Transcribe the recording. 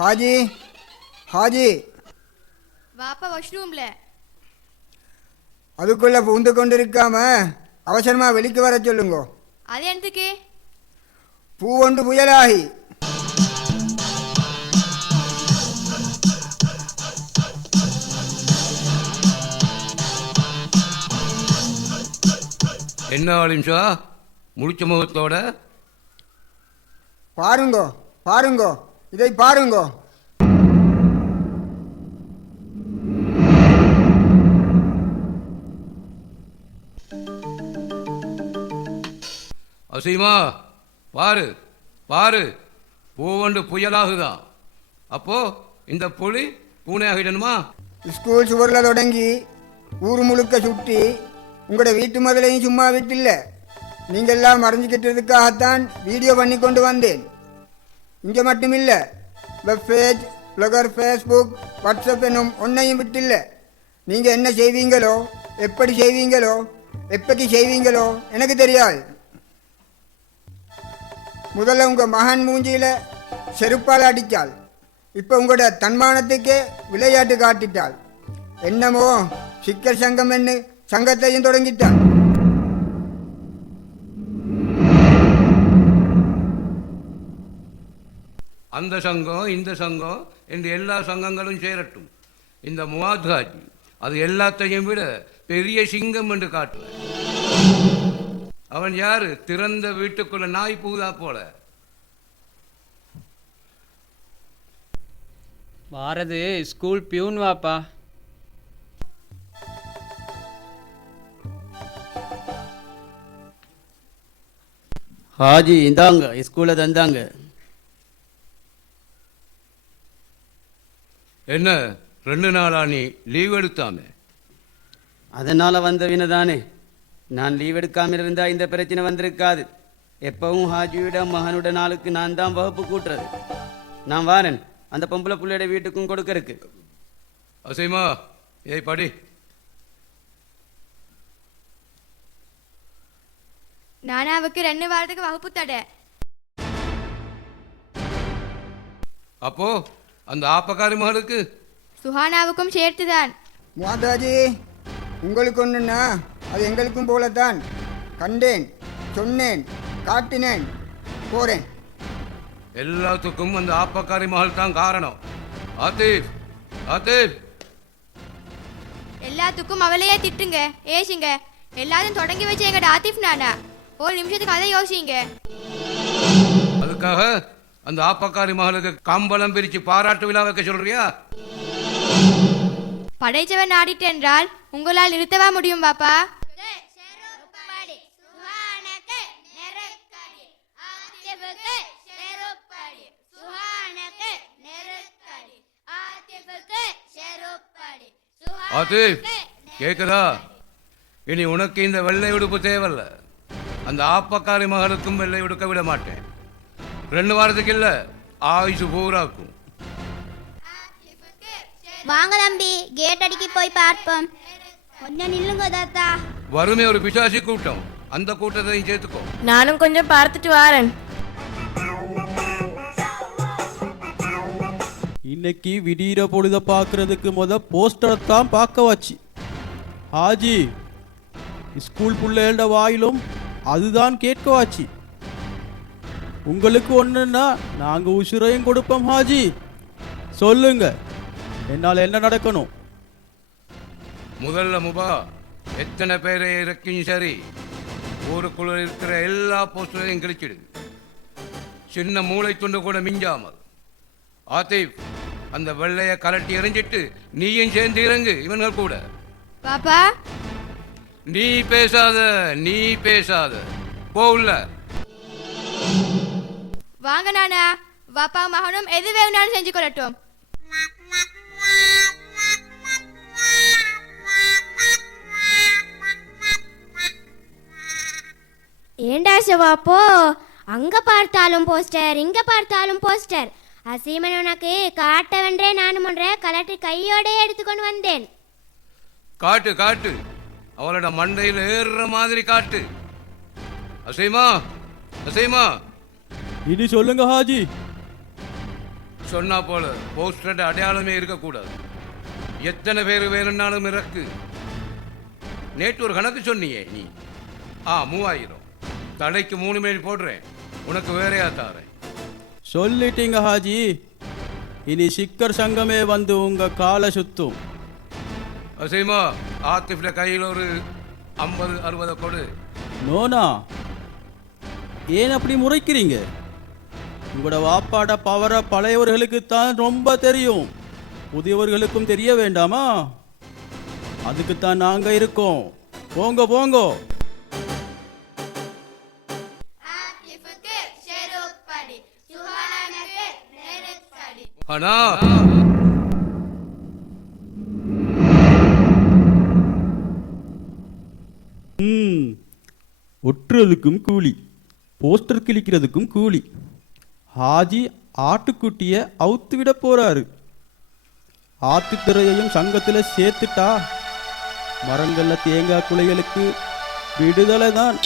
ஹாஜி ஹாஜி வாப்பா வாஷ்ரூம்ல. அதுக்குள்ள பூந்து கொண்டு இருக்காம அவசரமா வெளிக்கு வர சொல்லுங்க. அது எதுக்கு? பூ ஒன்று புயலாகி. என்ன ஆலிம்ஷா முடிச்ச முகத்தோட? பாருங்கோ பாருங்கோ, இதை பாருங்கோ. அசீமா பாரு பாரு, பூவண்டு புயலாகுதான். அப்போ இந்த புலி பூனை ஆகிடணுமா? ஸ்கூல் சுவரில் தொடங்கி ஊர் முழுக்க சுற்றி உங்களோட வீட்டு முதலையும் சும்மா விட்டில்ல. நீங்கள் எல்லாம் மறைஞ்சிக்கிட்டதுக்காகத்தான் வீடியோ பண்ணி கொண்டு வந்தேன். இங்கே மட்டுமில்லை, வெப்பேஜ், ப்ளகர், ஃபேஸ்புக், வாட்ஸ்அப் என்னும் ஒன்றையும் விட்டில்ல. நீங்கள் என்ன செய்வீங்களோ, எப்படி செய்வீங்களோ, எப்பக்கு செய்வீங்களோ எனக்கு தெரியாது. முதல்ல உங்கள் மகன் மூஞ்சியில் செருப்பால் அடித்தாள். இப்போ உங்களோட தன்மானத்துக்கே விளையாட்டு காட்டிட்டாள். என்னமோ சிக்கல் சங்கம் என்ன சங்கத்தையும் தொடங்கிட்டாள். அந்த சங்கம் இந்த சங்கம் என்று எல்லா சங்கங்களும் சேரட்டும். இந்த முவாத்காஜி அது எல்லாத்தையும் விட பெரிய சிங்கம் என்று காட்டுவார். அவன் யாரு? திறந்த வீட்டுக்குள்ள நாய் பூதா போல. வாரது ஸ்கூல் பியூன் வாப்பா. ஹாஜி இந்தாங்க, ஸ்கூல்ல தந்தாங்க. என்ன 2 நாளா நீ லீவ் எடுத்தாமே? அதனால வந்தவின தானே. நான் லீவ் எடுக்காம இருந்தா இந்த பிரச்சனை வந்திருக்காது. எப்பவும் ஹாஜியோட மகனோட நாளுக்கு நான் தான் வகுப்பு கூட்டுறது. நான் வாரன், அந்த பொம்பளை புள்ளையோட வீட்டுக்கும் கொடுக்க இருக்கு. அசைமா ஏய் படி. நானாவுக்கு 2 வாரத்துக்கு வகுப்பு தடை. அப்போ அந்த ஆப்பக்காரி மகளுக்கு? சுஹானாவுக்கும் சேர்த்துதான். மாதாஜி, உங்களுக்கு ஒன்றுன்னா அது எங்களுக்கும் போலத்தான். கண்டேன், சொன்னேன், காட்டினேன், போறேன். எல்லாத்துக்கும் அந்த ஆப்பக்காரி மகள் தான் காரணம். ஆத்திப் ஆத்திப், எல்லாத்துக்கும் அவளையே திட்டுங்க, ஏசுங்க. எல்லாரும் தொடங்கி வச்ச எங்கட ஆத்திஃப் நானா. ஒரு நிமிஷத்துக்கு அதை யோசிங்க. அதுக்காக அந்த ஆப்பக்காரி மகளுக்கு கம்பளம் பிரிச்சு பாராட்டு விழா வைக்க சொல்றியா? படைச்சவன் ஆடிட்டு என்றால் உங்களால் நிறுத்தவா முடியும் பாப்பா? ஆத்திப் கேக்குதா? இனி உனக்கு இந்த வெள்ளை உடுப்பு தேவையில்ல. அந்த ஆப்பக்காரி மகளுக்கும் வெள்ளை உடுக்க விட மாட்டேன். 2 வாரத்துக்கு இல்ல, ஆயுசு பூராக்கும். வாங்க தம்பி, கேட் அடிக்கி போய் பார்ப்போம். கொஞ்சம் நில்லுங்க தாத்தா. வறுமை ஒரு பிசாசி கூட்டம், அந்த கூட்டத்தையும் சேர்த்துக்கோ. நானும் கொஞ்சம் பார்த்துட்டு வாரேன். இன்னைக்கு விடிகிற பொழுத பார்க்கறதுக்கு போஸ்டரை தான் பார்க்க வச்சு. ஹாஜி ஸ்கூல் பிள்ளைகளோட வாயிலும் அதுதான் கேட்க வாச்சு. உங்களுக்கு ஒன்றுன்னா நாங்கள் உசுரையும் கொடுப்போம். ஹாஜி சொல்லுங்க, என்னால் என்ன நடக்கணும்? முதல்ல முபா, எத்தனை பேரை இறக்கியும் சரி, ஊருக்குள்ள இருக்கிற எல்லா போஸ்டரையும் கிழிச்சிடு. சின்ன மூளை துண்டு கூட மிஞ்சாமல். ஆத்திப், அந்த வெள்ளைய கலட்டி எறிஞ்சிட்டு நீயும் சேர்ந்து இறங்கு இவன்கள் கூட. பாப்பா நீ பேசாத, நீ பேசாத, போல. வாங்க நானா. பாப்பா மகனும் எது வேணும்னாலும் செஞ்சு கொள்ளட்டும். ஏண்டா சிவாப்போ, அங்க பார்த்தாலும் போஸ்டர், இங்க பார்த்தாலும் போஸ்டர். அசீமன் உனக்கு காட்ட வென்றே நானும் ஒன்றே கலட்டி கையோடே எடுத்துக்கொண்டு வந்தேன். காட்டு காட்டு, அவளோட மண்டையில் ஏறுற மாதிரி காட்டு. அசைமா அசைமா, இனி சொல்லுங்க ஹாஜி. சொன்னா போல போஸ்டர் அடையாளமே இருக்கக்கூடாது. எத்தனை பேர் வேணும்னாலும் இறக்கு. நேற்று ஒரு கணக்கு சொன்னியே நீ. 3000. தலைக்கு 3 மைல் போடுறேன், உனக்கு வேறையா தாரேன். சொல்லிட்டீங்க ஹாஜி. இனி சிக்கர் சங்கமே வந்து உங்க காலை சுத்தும். அசீமா, ஆத்திஃப்ல கையில் ஒரு 50-60 கொடு. நோனா, ஏன் அப்படி முறைக்கிறீங்க? உங்களோட வாப்பாட பவரை பழையவர்களுக்கு தான் ரொம்ப தெரியும், புதியவர்களுக்கும் தெரிய வேண்டாமா? அதுக்குத்தான் நாங்க இருக்கோம். போங்க போங்க. ஆனா ஒட்டுறதுக்கும் கூலி, போஸ்டர் கிழிக்கிறதுக்கும் கூலி. ஹாஜி ஆட்டுக்குட்டியை அவுத்து விட போறாரு. ஆத்துத்துறையையும் சங்கத்தில் சேர்த்துட்டா மரங்கள்ல தேங்காய் குலைகளுக்கு விடுதலை தான்.